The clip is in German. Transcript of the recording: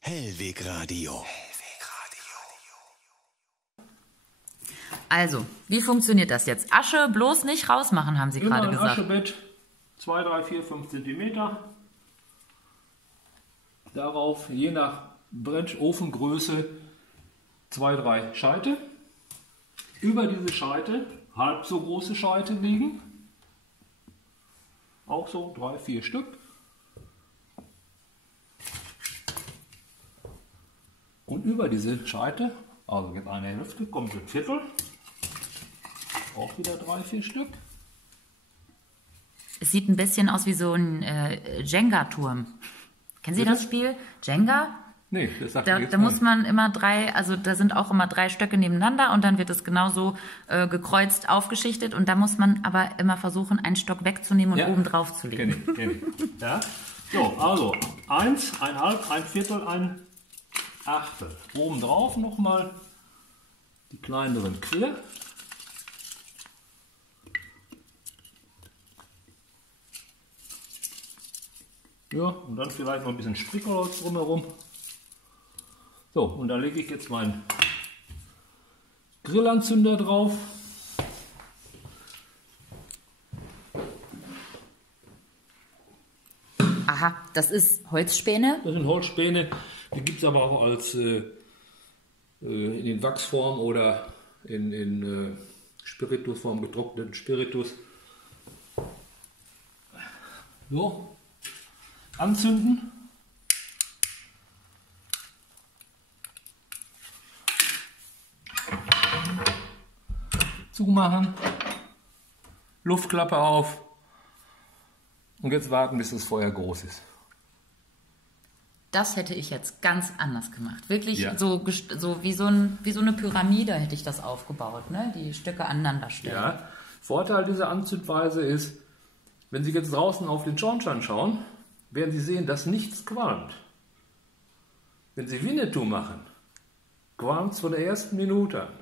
Hellweg Radio. Also, wie funktioniert das jetzt? Asche bloß nicht rausmachen, haben Sie Immer gerade ein gesagt. Aschebett, 2, 3, 4, 5 cm. Darauf, je nach Ofengröße, 2, 3 Scheite. Über diese Scheite halb so große Scheite legen. Auch so 3, 4 Stück. Und über diese Scheite, also jetzt eine Hälfte, kommt ein Viertel. Auch wieder 3, 4 Stück. Es sieht ein bisschen aus wie so ein Jenga-Turm. Kennen Sie das Spiel? Jenga? Nee, das sagt Da, mir jetzt da nicht. muss man immer da sind auch immer 3 Stöcke nebeneinander und dann wird es genauso gekreuzt aufgeschichtet und da muss man aber immer versuchen, einen Stock wegzunehmen und Ja. oben drauf zu legen. Kenn ich. Ja? So, also 1, 1,5, 1 Viertel, 1 Achtel. Oben drauf nochmal die kleineren quer. Ja, und dann vielleicht noch ein bisschen Sprichholz drumherum. So, und da lege ich jetzt meinen Grillanzünder drauf. Aha, das ist Holzspäne. Das sind Holzspäne, die gibt es aber auch als in den Wachsform oder in Spiritusform, getrockneten Spiritus. So, anzünden. Zumachen. Luftklappe auf. Und jetzt warten, bis das Feuer groß ist. Das hätte ich jetzt ganz anders gemacht. Wirklich Ja. so wie so eine Pyramide hätte ich das aufgebaut, ne? Die Stücke aneinander stellen. Ja, Vorteil dieser Anzündweise ist, wenn Sie jetzt draußen auf den Schornstein schauen, werden Sie sehen, dass nichts qualmt. Wenn Sie Winnetou machen, qualmt es von der ersten Minute an.